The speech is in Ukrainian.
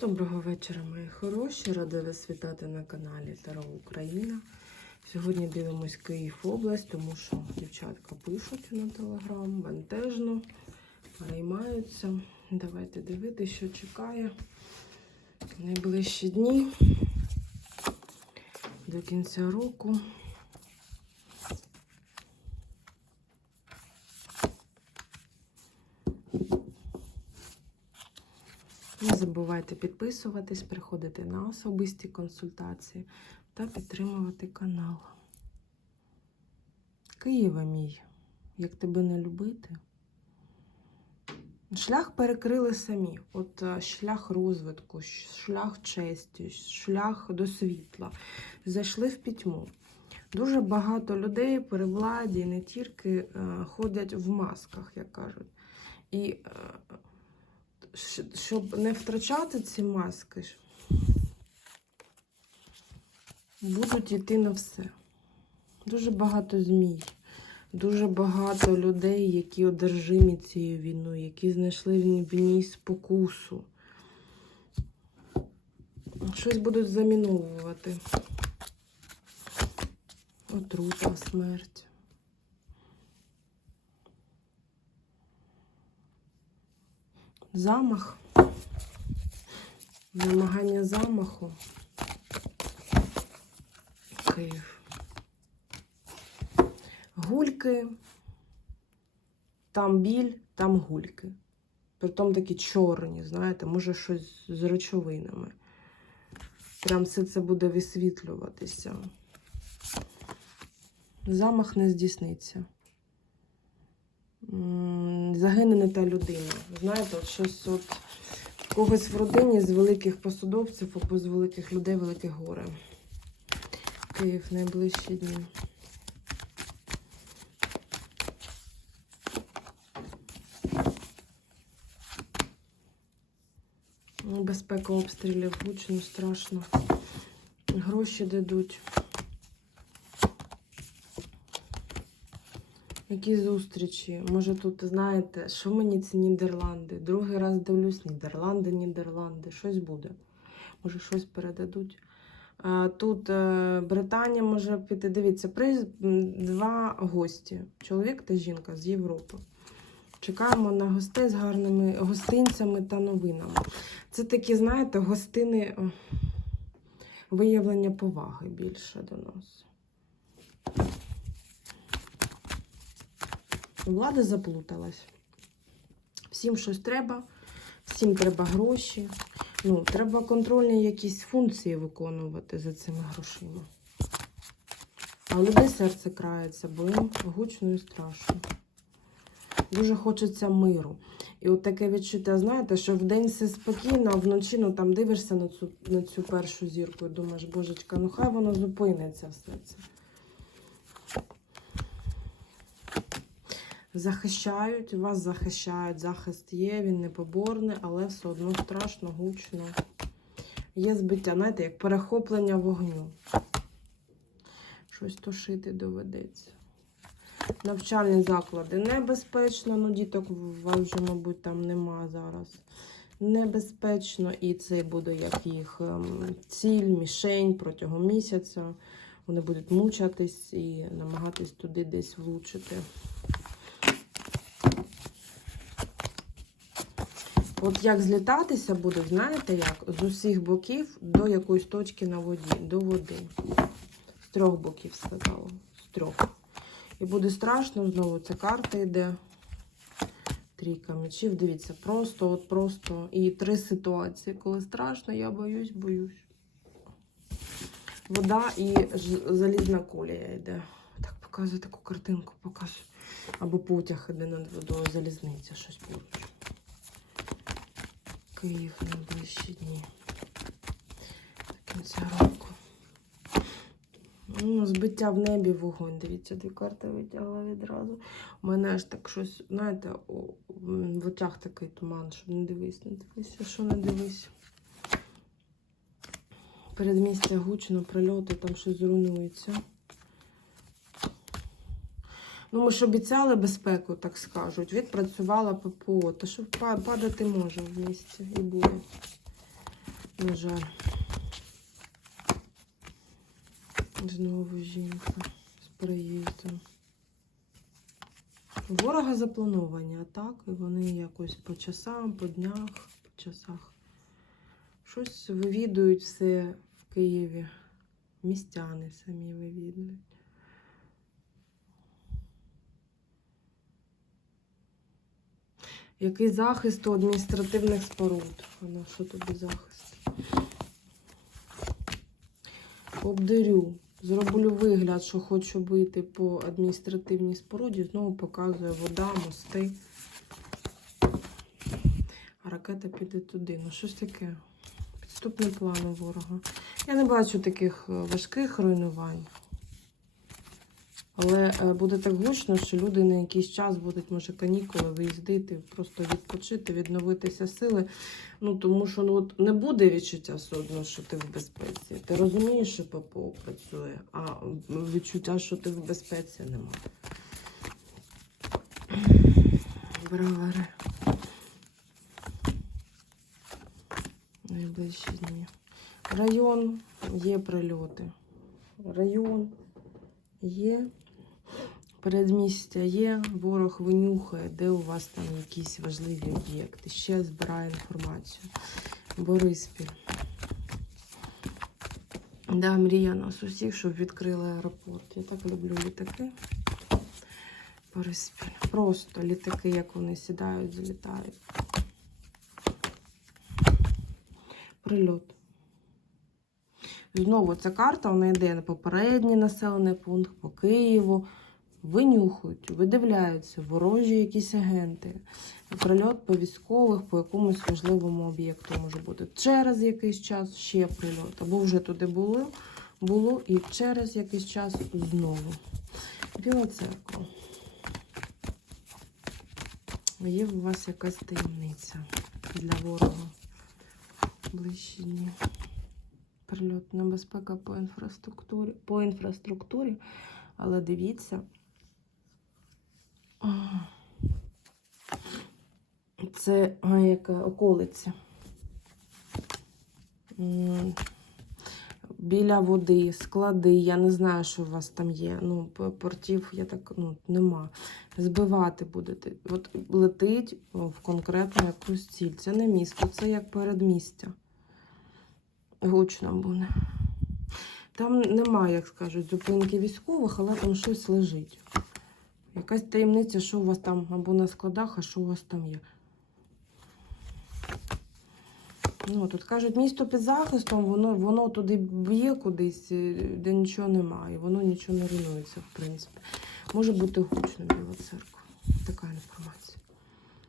Доброго вечора, мої хороші. Рада вас вітати на каналі Таро Україна. Сьогодні дивимось Київ область, тому що дівчатка пишуть на телеграм, бентежно, переймаються. Давайте дивитися, що чекає найближчі дні до кінця року. Не забувайте підписуватись, приходити на особисті консультації та підтримувати канал. Києва мій, як тебе не любити. Шлях перекрили самі. От е, шлях розвитку, шлях честі, шлях до світла. Зайшли в пітьму. Дуже багато людей при владі не тільки е, ходять в масках, як кажуть. І е, щоб не втрачати ці маски, будуть йти на все. Дуже багато змій, дуже багато людей, які одержимі цією війною, які знайшли в ній спокусу. Щось будуть заміновувати. Отрута, смерть. Замах. Вимагання замаху. Київ. Гульки. Там біль, там гульки. Притом такі чорні, знаєте, може щось з речовинами. Прям все це буде висвітлюватися. Замах не здійсниться. Загине не та людина. Знаєте, от щось от когось в родині з великих посадовців або з великих людей велике горе. Київ найближчі дні. Безпека обстрілів гучно, страшно. Гроші дадуть. Які зустрічі? Може тут, знаєте, що мені ці Нідерланди? Другий раз дивлюсь, Нідерланди, Нідерланди, щось буде. Може, щось передадуть. Тут е, Британія може піти. Дивіться, приз два гості: чоловік та жінка з Європи. Чекаємо на гостей з гарними гостинцями та новинами. Це такі, знаєте, гостини виявлення поваги більше до нас. Влада заплуталась. Всім щось треба, всім треба гроші. Ну, треба контрольні якісь функції виконувати за цими грошима. А людей серце крається, бо їм гучно і страшно. Дуже хочеться миру. І от таке відчуття, знаєте, що вдень все спокійно, а вночі ну, там дивишся на цю, на цю першу зірку і думаєш, божечка, ну хай воно зупиниться все це. Захищають, вас захищають, захист є, він непоборний, але все одно страшно, гучно. Є збиття, знаєте, як перехоплення вогню. Щось тушити доведеться. Навчальні заклади небезпечно, ну діток в вас вже, мабуть, там нема зараз. Небезпечно, і це буде як їх ем, ціль, мішень протягом місяця. Вони будуть мучатись і намагатись туди десь влучити. От як злітатися буде, знаєте як? З усіх боків до якоїсь точки на воді, до води. З трьох боків сказала. З трьох. І буде страшно, знову ця карта йде. Трійка мечів. Дивіться, просто, от просто. І три ситуації. Коли страшно, я боюсь, боюсь. Вода і залізна колія йде. Так, показую таку картинку, показую. Або потяг іде над водою, залізниця, щось поруч. Київ в найближчі дні. До кінця року. Ну, збиття в небі вогонь. Дивіться, дві карти витягла відразу. У мене аж так щось, знаєте, в очах такий туман, щоб не дивись, не дивися, що не дивись. Передмістя гучно, прильоти, там щось зруйнується. Ну, ми ж обіцяли безпеку, так скажуть. Відпрацювала ППО. Та що падати може в місті і буде. На жаль. Знову жінка з переїздом. Ворога заплановані атаки, вони якось по часам, по днях, по часах. Щось вивідують все в Києві. Містяни самі вивідують. Який захист у адміністративних споруд? А на що тобі захист? Обдарю. Зроблю вигляд, що хочу бити по адміністративній споруді. Знову показує вода, мости. А ракета піде туди. Ну, щось таке. Підступний план у ворога. Я не бачу таких е, важких руйнувань. Але е, буде так гучно, що люди на якийсь час будуть, може, канікули виїздити, просто відпочити, відновитися сили. Ну, тому що ну, от не буде відчуття все одно, що ти в безпеці. Ти розумієш, що ППО працює, а відчуття, що ти в безпеці, нема. Бравари. Найближчі дні. Район є прильоти. Район є. Передмістя є, ворог винюхає, де у вас там якісь важливі об'єкти. Ще збирає інформацію. Бориспіль. Да, мрія нас усіх, щоб відкрили аеропорт. Я так люблю літаки. Бориспіль. Просто літаки, як вони сідають, залітають. Прильот. Знову ця карта, вона йде на попередній населений пункт, по Києву. Винюхують, видивляються, ворожі якісь агенти. Прильот по військових, по якомусь важливому об'єкту може бути. Через якийсь час ще прильот. Або вже туди було, було і через якийсь час знову. Біла церква. Є у вас якась таємниця для ворога. Ближчі дні. Прильот небезпека по інфраструктурі. По інфраструктурі. Але дивіться. Це а, яка околиця. Біля води, склади, я не знаю, що у вас там є. Ну, портів я так ну, нема. Збивати будете. От летить в конкретну якусь ціль. Це не місто, це як передмістя. Гучно буде. Там немає, як скажуть, зупинки військових, але там щось лежить. Якась таємниця, що у вас там або на складах, а що у вас там є. Ну, тут кажуть, місто під захистом, воно, воно туди б'є кудись, е, де нічого немає, воно нічого не руйнується, в принципі. Може бути гучно Біла церква. Така інформація.